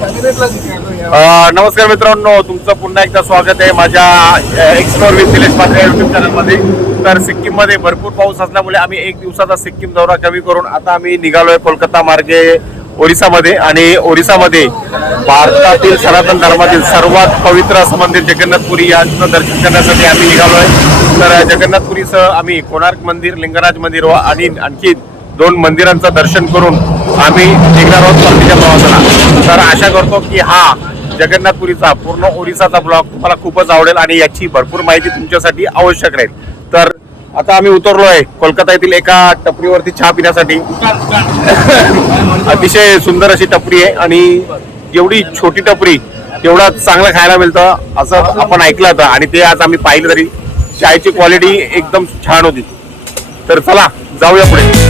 नमस्कार मित्रांनो, तुमचं पुन्हा एकदा स्वागत आहे माझ्या एक्सप्लोर विथ निलेश पात्रे यूट्यूब चॅनलमध्ये. तर सिक्कीममध्ये भरपूर पाऊस असल्यामुळे आम्ही एक दिवसाचा सिक्कीम दौरा कमी करून आता आम्ही निघालोय कोलकाता मार्गे ओरिसामध्ये. आणि ओरिसामध्ये भारतातील सनातन धर्मातील सर्वात पवित्र असं मंदिर जगन्नाथपुरी यांचं दर्शन करण्यासाठी आम्ही निघालोय. तर जगन्नाथपुरीसह आम्ही कोणार्क मंदिर, लिंगराज मंदिर व आणि आणखी 2 मंदिरांचं दर्शन करून आम्ही निघणार आहोत परतीच्या प्रवासाला. तर आशा करतो की हा जगन्नाथपुरीचा पूर्ण ओरिसाचा ब्लॉग तुम्हाला खूपच आवडेल आणि याची भरपूर माहिती तुमच्यासाठी आवश्यक राहील. तर आता आम्ही उतरलो आहे कोलकाता येथील एका टपरीवरती चहा पिण्यासाठी. अतिशय सुंदर अशी टपरी आहे आणि जेवढी छोटी टपरी तेवढा चांगलं खायला मिळतं असं आपण ऐकलं होतं आणि ते आज आम्ही पाहिलं. तरी चायची क्वालिटी एकदम छान होती. तर चला जाऊया पुढे.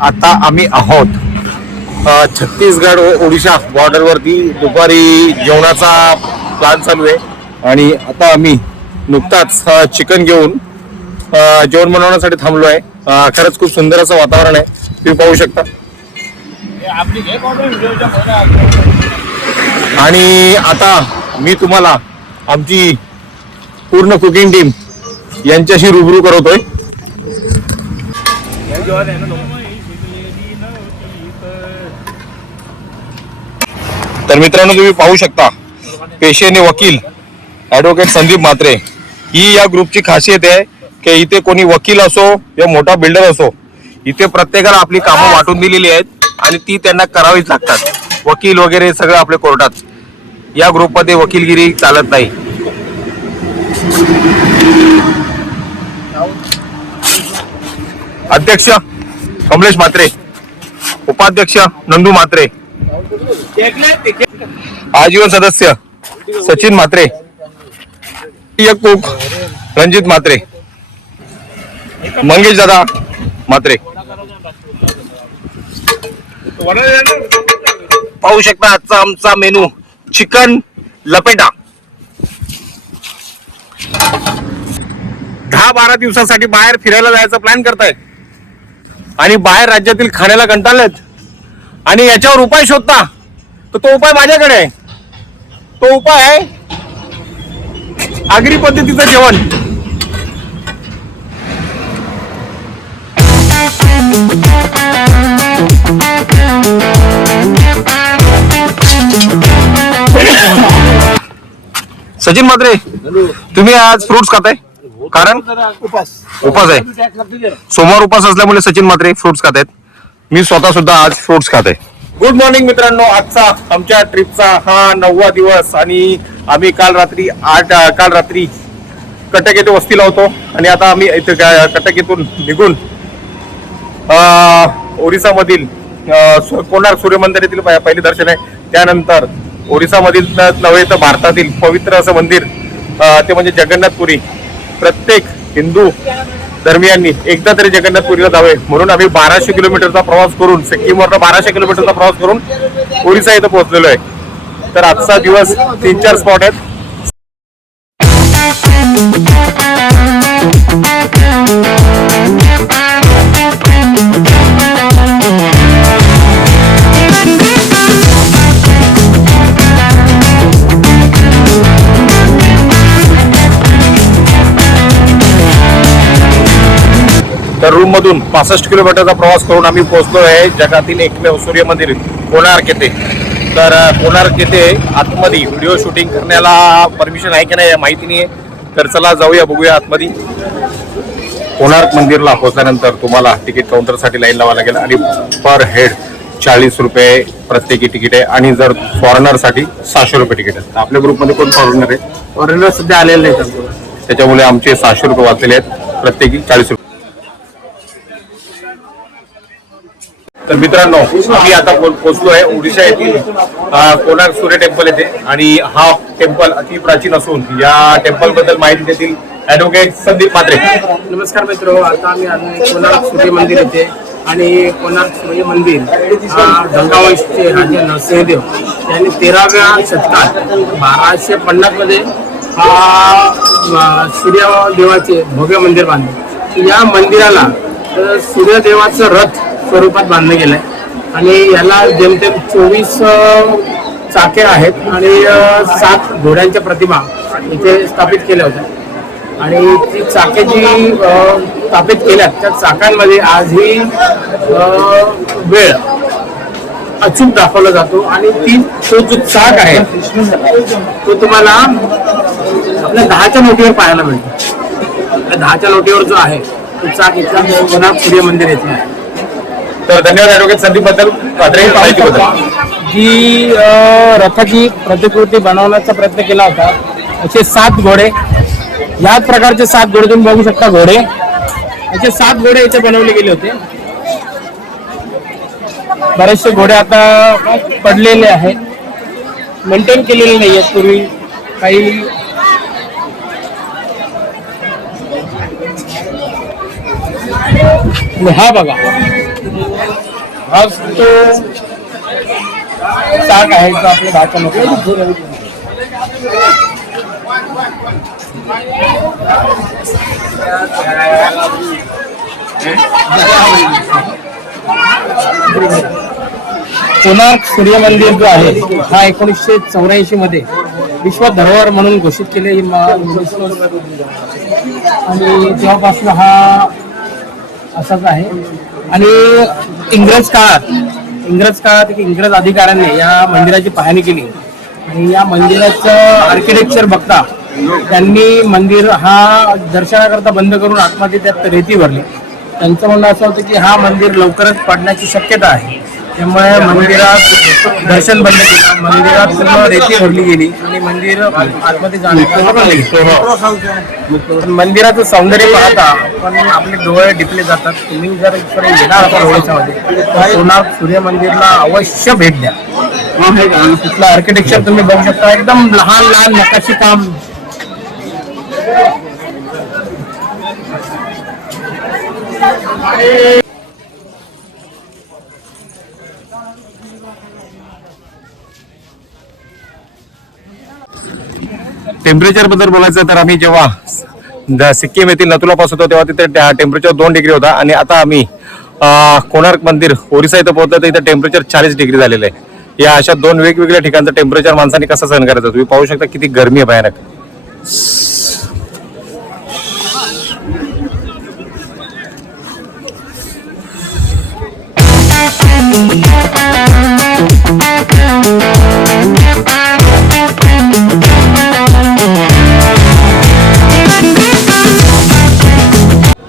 आता आम्ही आहोत छत्तीसगड व ओडिशा बॉर्डरवरती. दुपारी जेवणाचा प्लॅन चालू आहे आणि आता आम्ही नुकताच चिकन घेऊन जेवण बनवण्यासाठी थांबलो आहे. खरंच खूप सुंदर असं वातावरण आहे, तुम्ही पाहू शकता. आणि आता मी तुम्हाला आमची पूर्ण कुकिंग टीम यांच्याशी रूबरू करवतोय. तर मित्रांनो, तुम्ही पाहू शकता पेशेने वकील ॲडव्होकेट संदीप म्हात्रे ही या ग्रुपची खासियत आहे की इथे कोणी वकील असो या मोठा बिल्डर असो, इथे प्रत्येकाला आपली कामं वाटून दिलेली आहेत आणि ती त्यांना करावीच लागतात. वकील वगैरे सगळं आपल्या कोर्टात. या ग्रुपमध्ये वकीलगिरी चालत नाही. अध्यक्ष कमलेश म्हात्रे, उपाध्यक्ष नंदू म्हात्रे, आजीवन सदस्य सचिन म्हात्रे, कुक रणजित म्हात्रे, मंगेश दादा म्हात्रे. पाहू शकता आजचा आमचा मेनू चिकन लपेटा. 10-12 दिवसासाठी बाहेर फिरायला जायचा प्लॅन करताय आणि बाहेर राज्यातील खाण्याला कंटाळलेत आणि याच्यावर उपाय शोधता. तर तो उपाय माझ्याकडे आहे. तो उपाय आहे आगरी पद्धतीचं जेवण. सचिन म्हात्रे, तुम्ही आज फ्रुट्स खाताय कारण उपास आहे. सोमवार उपास असल्यामुळे सचिन म्हात्रे फ्रुट्स खात आहेत. मी स्वतः सुद्धा आज फ्रुट्स खात आहे. गुड मॉर्निंग मित्रांनो, आजचा आमच्या ट्रिपचा हा 9वा दिवस आणि आम्ही काल रात्री कटक येथे वस्तीला होतो आणि आता आम्ही इथे कटक येथून निघून ओरिसामधील कोणार्क सूर्यमंदिर येथील पहिले दर्शन आहे. त्यानंतर ओरिसामधील नव्हे तर भारतातील पवित्र असं मंदिर ते म्हणजे जगन्नाथपुरी. प्रत्येक हिंदू धर्मियांनी एकदा तरी जगन्नाथपुरीला जावे म्हणून आम्ही 1200 किलोमीटरचा प्रवास करून सिक्कीमवरून 1200 किलोमीटरचा प्रवास करून ओरिसा इथं पोहोचलेलो आहे. तर आजचा दिवस 3-4 स्पॉट आहेत. तर रूम मधून 65 किलोमीटरचा प्रवास करून आम्ही पोहोचलो आहे जगातील एकमेव सूर्य मंदिर कोणार्क येथे. तर कोणार्क येथे आतमध्ये व्हिडिओ शूटिंग करण्याला परमिशन आहे की नाही माहिती नाही आहे. तर चला जाऊया, बघूया आतमध्ये. कोणार्क मंदिरला पोहोचल्यानंतर तुम्हाला तिकीट काउंटरसाठी लाईन लावावं लागेल आणि पर हेड 40 रुपये प्रत्येकी तिकीट आहे आणि जर फॉरेनरसाठी 600 रुपये तिकीट आहे. आपल्या ग्रुपमध्ये कोण फॉरेनर आहे? फॉरेनर सध्या आलेले नाही, त्याच्यामुळे आमचे 600 रुपये वाचलेले आहेत, प्रत्येकी 40 रुपये. तर मित्रांनो, आम्ही आता पोहोचलो आहे ओडिशा येथील कोणार्क सूर्य टेम्पल येथे आणि हा टेम्पल अति प्राचीन असून या टेम्पल बद्दल माहिती देतील ॲडव्होकेट संदीप म्हात्रे. नमस्कार मित्र, आता आम्ही आलो कोणार्क सूर्य मंदिर येथे आणि कोणार्क सूर्य मंदिर गंगावंशचे राजे नरसिंहदेव यांनी 13व्या शतकात 1250 मध्ये हा सूर्यदेवाचे भव्य मंदिर बांधले. या मंदिराला सूर्यदेवाचं रथ स्वरूपात बांधलं गेलंय आणि याला जेमतेम 24 चाके आहेत आणि 7 घोड्यांच्या प्रतिमा इथे स्थापित केल्या होत्या आणि ती चाके जी स्थापित केल्यात त्या चाकांमध्ये आजही वेळ अचूक दाखवला जातो आणि तो जो चाक आहे तो तुम्हाला आपल्या 10च्या नोटीवर पाहायला मिळतो. आपल्या 10च्या नोटीवर जो आहे तो चाक इथला कोणार्क सूर्य मंदिर येथे आहे. तर धन्यवाद ॲडव्होकेट संदीप बद्दल माहितीबद्दल. जी रथाची प्रतिकृती बनवण्याचा प्रयत्न केला होता. असे 7 घोडे, याच प्रकारचे 7 घोडे तुम्ही बघू शकता. घोडे असे 7 घोडे इथे बनवले गेले होते. बरेचसे घोडे आता पडलेले आहेत, मेंटेन केलेले नाही आहेत. पूर्वी काही हा बघा, हा तो चाक आहे जो आपल्या भाच्या नको. कोणार्क सूर्य मंदिर जो आहे हा 1984 मध्ये विश्व धरोहर म्हणून घोषित केले आणि तेव्हापासून हा असाच आहे. आणि इंग्रज काळात इंग्रज अधिकाऱ्यांनी या मंदिराची पाहणी केली आणि या मंदिराचं आर्किटेक्चर बघता त्यांनी मंदिर हा दर्शनाकरता बंद करून आतमध्ये त्यात रेती भरली. त्यांचं म्हणणं असं होतं की हा मंदिर लवकरच पडण्याची शक्यता आहे, त्यामुळे मंदिरात दर्शन बंद केलं. मंदिरात पूर्ण रेती भरली गेली आणि मंदिर आतमध्ये मंदिराचं सौंदर्य पाहता पण आपले डोळे डिपले जातात. तुम्ही जर इकडे येणार असाल ओडिशामध्ये तर कोणार्क सूर्य मंदिरला अवश्य भेट द्या. तिथलं आर्किटेक्चर तुम्ही बघू शकता, एकदम लहान लहान नकाशी काम. टेम्परेचर बद्दल बोलायचं तर आम्ही जेव्हा सिक्कीम येथील नथुला पास होतो तेव्हा तिथे टेम्परेचर 2 डिग्री होता आणि आता आम्ही कोणार्क मंदिर ओरिसा इथं पोहोचलो तर इथं टेम्परेचर 40 डिग्री झालेलं आहे. या अशा 2 वेगवेगळ्या ठिकाणचं टेम्परेचर माणसाने कसं सहन करायचं तुम्ही पाहू शकता, किती गरमी आहे भयानक.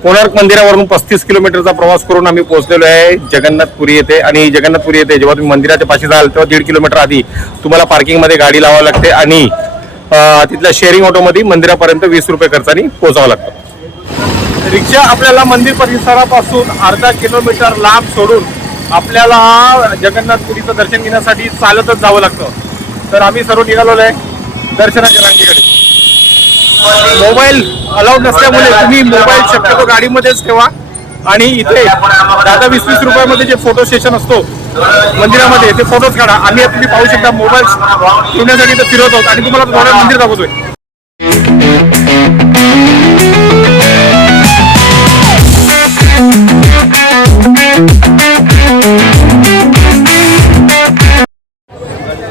कोणार्क मंदिरावरून 35 किलोमीटरचा प्रवास करून आम्ही पोहोचलेलो आहे जगन्नाथपुरी येथे. आणि जगन्नाथपुरी येथे जेव्हा तुम्ही मंदिराच्या पाशी जाल तेव्हा 1.5 किलोमीटर आधी तुम्हाला पार्किंगमध्ये गाडी लावावी लागते आणि तिथल्या शेअरिंग ऑटोमध्ये मंदिरापर्यंत 20 रुपये खर्चाने पोहोचावं लागतं. रिक्षा आपल्याला मंदिर परिसरापासून अर्धा किलोमीटर लांब सोडून आपल्याला जगन्नाथपुरीचं दर्शन घेण्यासाठी चालतच जावं लागतं. तर आम्ही सर्व निघालेलो आहे दर्शनाच्या रांगेकडे. मोबाईल अलाउड नसल्यामुळे तुम्ही मोबाईल शक्यतो गाडीमध्येच ठेवा आणि इथे 10-20 रुपयामध्ये जे फोटो सेशन असतो मंदिरामध्ये ते फोटोज काढा. आम्ही तुम्ही पाहू शकता मोबाईल ठेवण्यासाठी तर फिरवत आहोत आणि तुम्हाला थोडं मंदिर दाखवतोय.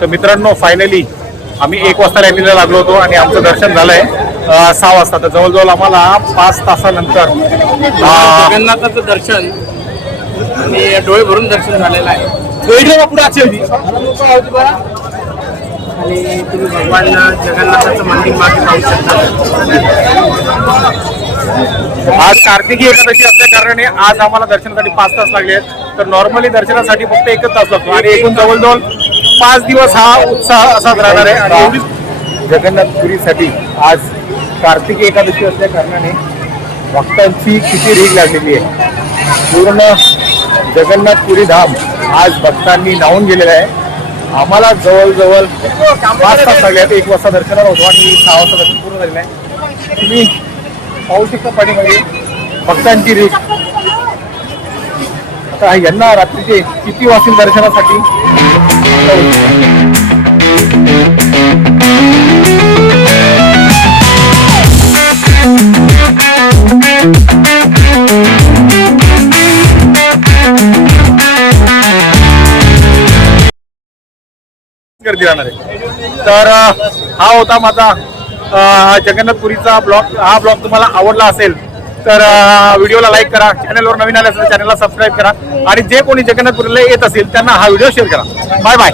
तर मित्रांनो, फायनली आम्ही 1 वाजता रॅलीला लागलो होतो आणि आमचं दर्शन झालंय 6 वाजता. तर जवळजवळ आम्हाला 5 तासानंतर जगन्नाथाचं दर्शन आणि डोळे भरून दर्शन झालेलं आहे. आणि तुम्ही भगवान जगन्नाथाचं मंदिर मागे पाहू शकता. आज कार्तिकी एकादशी असल्या कारणाने आज आम्हाला दर्शनासाठी 5 तास लागले आहेत. तर नॉर्मली दर्शनासाठी फक्त 1 तास लागतो आणि एकूण जवळजवळ 5 दिवस हा उत्साह असाच राहणार आहे. आणि एवढी जगन्नाथपुरीसाठी आज कार्तिकी एकादशी असल्या कारणाने भक्तांची किती रीग लागलेली आहे. पूर्ण जगन्नाथपुरी धाम आज भक्तांनी न्हावून गेलेलं आहे. आम्हाला जवळजवळ 5 तास लागले आहेत. 1 वाजता दर्शनाला होतो आणि 6 वाजता दर्शन पूर्ण झालेलं आहे. तुम्ही पाहू शकता पाठीमागे भक्तांची रेस. आता यांना रात्रीचे किती वाजतील दर्शनासाठी? गर्दी राहणार आहे. तर हा होता माझा जगन्नाथपुरीचा ब्लॉग. हा ब्लॉग तुम्हाला आवडला असेल तर व्हिडिओला लाईक करा, चॅनलवर नवीन आले असेल चॅनलला सबस्क्राईब करा आणि जे कोणी जगन्नाथपुरीला येत असेल त्यांना हा व्हिडिओ शेअर करा. Bye bye.